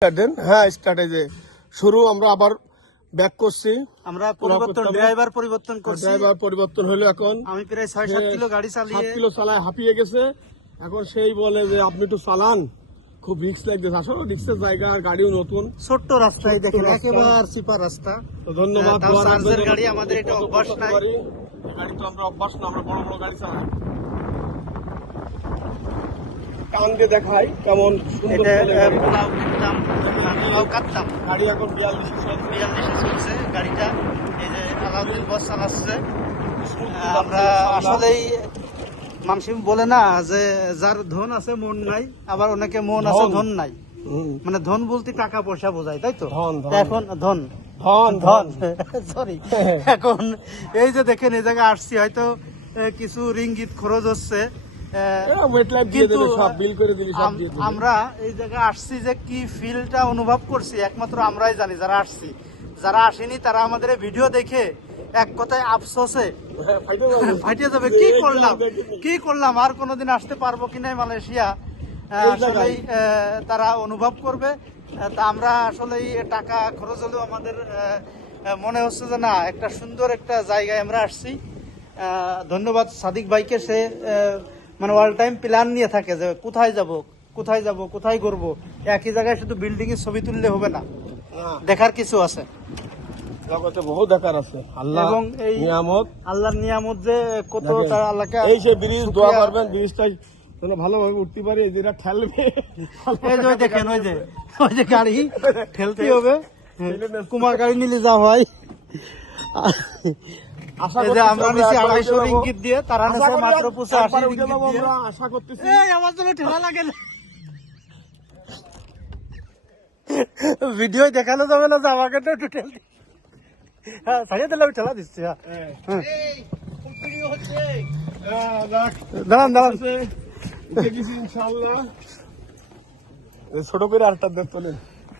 হ্যাঁ স্ট্র্যাটেজি শুরু আমরা আবার ব্যাক করছি। আমরা পরিবর্তন ড্রাইভার পরিবর্তন করছি। ড্রাইভার পরিবর্তন হলো এখন। আমি প্রায় 6-7 কিলো গাড়ি চালিয়ে 7 কিলো চালায় হাঁপিয়ে গেছে। এখন সেই বলে যে আপনি একটু চালান, খুব রিস্ক লাগতেছে। আসলে রিস্কের জায়গা, আর গাড়িও নতুন, ছোট্ট রাস্তায় দেখেন একেবারে সিপার রাস্তা। তো ধন্যবাদ। তাও চার্জের গাড়ি, আমাদের এটা অভ্যাস নাই। গাড়ি তো আমরা অভ্যাস না, আমরা বড় বড় গাড়ি চালাই। টান দিয়ে দেখাই কেমন সুন্দর চলে গাড়ি। পোলাও কাটতাম গাড়ি এখন 42 চলছে গাড়িটা। এই যে আলাউদ্দিন বস চালাচ্ছে। আমরা আসলেই মানুষ বলে না যে যার ধন আছে মন নাই, আবার অনেকে মন আছে ধন নাই। মানে ধন বলতে টাকা পয়সা বোঝায়, তাই তো? এখন ধন ধন ধন সরি। এখন এই যে দেখেন এই জায়গায় আসছি, হয়তো কিছু রিঙ্গিত খরচ হচ্ছে, কিন্তু আমরা এই জায়গায় আসছি যে কি ফিলটা অনুভব করছি একমাত্র আমরাই জানি, যারা আসছি। যারা আসেনি তারা আমাদের ভিডিও দেখে এক কথায় আফসোসে ফাটিয়ে যাবে, কি করলাম আর কোনোদিন আসতে পারবো কিনা মালয়েশিয়া। আসলেই তারা অনুভব করবে। তা আমরা আসলেই টাকা খরচ হলেও আমাদের মনে হচ্ছে যে না, একটা সুন্দর একটা জায়গায় আমরা আসছি। ধন্যবাদ সাদিক ভাইকে, সে মানে অল টাইম প্ল্যান নিয়ে থাকে যে কোথায় যাব কোথায় করবো। একই জায়গায় শুধু বিল্ডিং এর ছবি তুললে হবে না, দেখার কিছু আছে, বহু দেখার আছে। এবং এই আল্লাহর নিয়ামত যে কত, আল্লাহকে এই যে ব্রিজ দোয়া করবেন, ব্রিজটাই যেন ভালোভাবে উঠতে পারি। এই যেটা ঠেলবে, এই যে দেখেন ওই যে গাড়ি ঠেলতে হবে। কুমার গাড়ি নিলে যা হয়। আমরা নিচ্ছি 250 রিঙ্গিত দিয়ে, তারা নিচ্ছে মাত্র 85 রিঙ্গিত দিয়ে। আশা করতেছি আমার জন্য ঠেলা লাগে না, ভিডিও দেখানো যাবে না যে আমাকে তো একটু ঠেল দি। হ্যাঁ ছাড়িয়ে দিলে আমি ঠেলা দিচ্ছি। দাঁড়ান ইনশাল্লাহ ছোট করে আরেকটা দেখতে